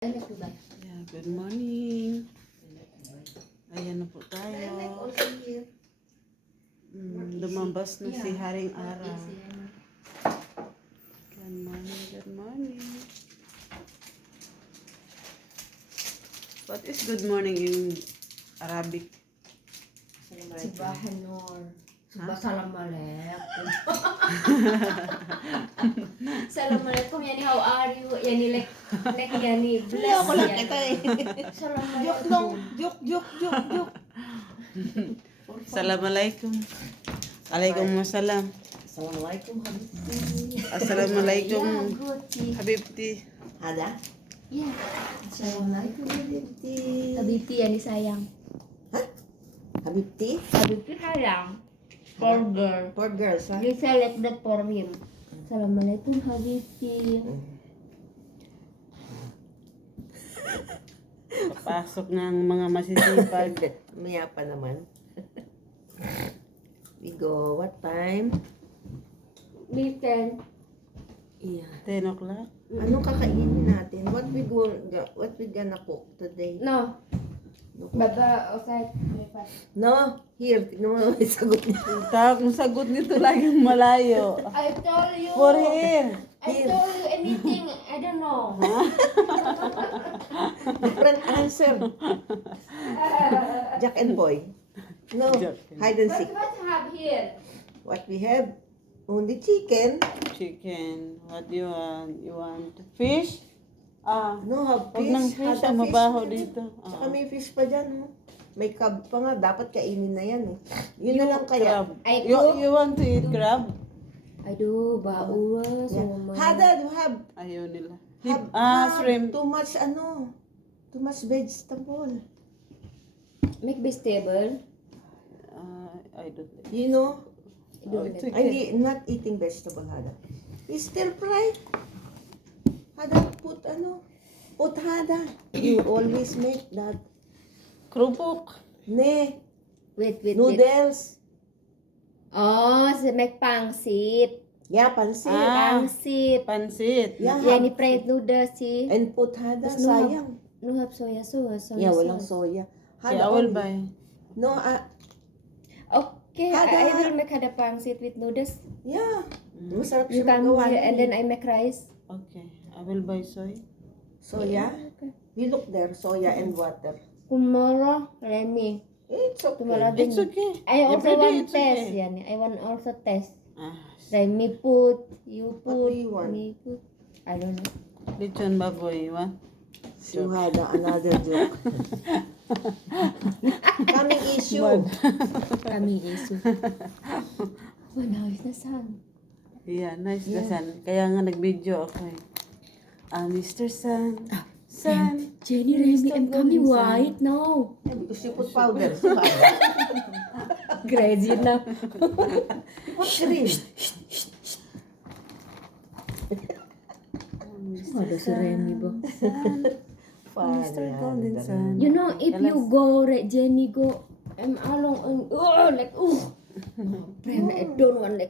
Yeah, good morning. Ayan na po tayo. Lumabas na si Haring Araw. Good morning, good morning. What is good morning in Arabic? Subhanallah. Assalamualaikum. Assalamualaikum. Yani how are you? Yani like yani bless. Ako lang kita eh. Joke lang. Joke. Assalamualaikum. Waalaikumsalam. Assalamualaikum habibti. Assalamualaikum Yeah, good. Habibti. Ada? Yeah. Assalamualaikum habibti. Habibti yani sayang. Habibti? Habibti sayang. For girl. For girls, ha? You select that for him. Assalamualaikum Habibti. Papasok ng mga masisipag. Maya pa naman. We go. What time? Weekend. Yeah. 10 o'clock. Anong kakainin natin? What we gonna cook today? No. Baba outside breakfast. No. Here. Tignan mo yung sagot niya. Ang sagot nito laging malayo. I told you. For here. I told you anything. I don't know. Different answer. Jack and Boy. No. Jack and- Hide and seek. What have here? What we have? Only chicken. Chicken. What do you want? You want fish? No, have Huwag fish. ng fish. Have Ang the mabaho fish. dito. Tsaka may fish pa dyan. Oh. May crab pa nga. Dapat kainin na yan eh. Yun na lang kaya. Crab. I You, cook. you want to eat crab? Aduh, bau Yeah. semua. Hada, you have, Ayaw nila. have Shrimp. too much vegetable. Make vegetable. I don't like. You know, Oh, it's okay. I'm not eating vegetable, Hada. We stir fry. Hada, put Hada. You always make that. Krupok. Ne, Wait. noodles. Oh, make pangsit. Yeah, pansit. Pangsit. Pansit. Yeah, Yani fried noodles sih. and put Hada, Tapos no sayang. No have soya sauce. Yeah, walang soya. Yeah, I will only. buy. No, Okay, Hada. I will make hada pangsit with noodles. yeah. Masarap You siya come magawa. here nun and eh. then I make rice. Okay. I will buy soy. Soya. Okay. You look there, soya and water. Tomorrow, Remy. It's okay. Tomorrow It's then okay. I also Every day want it's test. okay. Yani, I want also test. Ah, Remy put, you What put, do you want? me put. I don't know. lechon baboy. You want? You had another joke. Coming issue. Kami isu. Oh, now is the sun. Yeah, nice the sun. Kaya nga nag-video ako eh. Mr. Sun. Sun. Jenny, Mr. Remy, I'm coming Golden white now. Yeah, because you put powder. Crazy na. You put cream. Ada si Remy ba? Mr. Golden Sun. You know, if you go, Jenny go, I'm along and like, Prem, I don't want like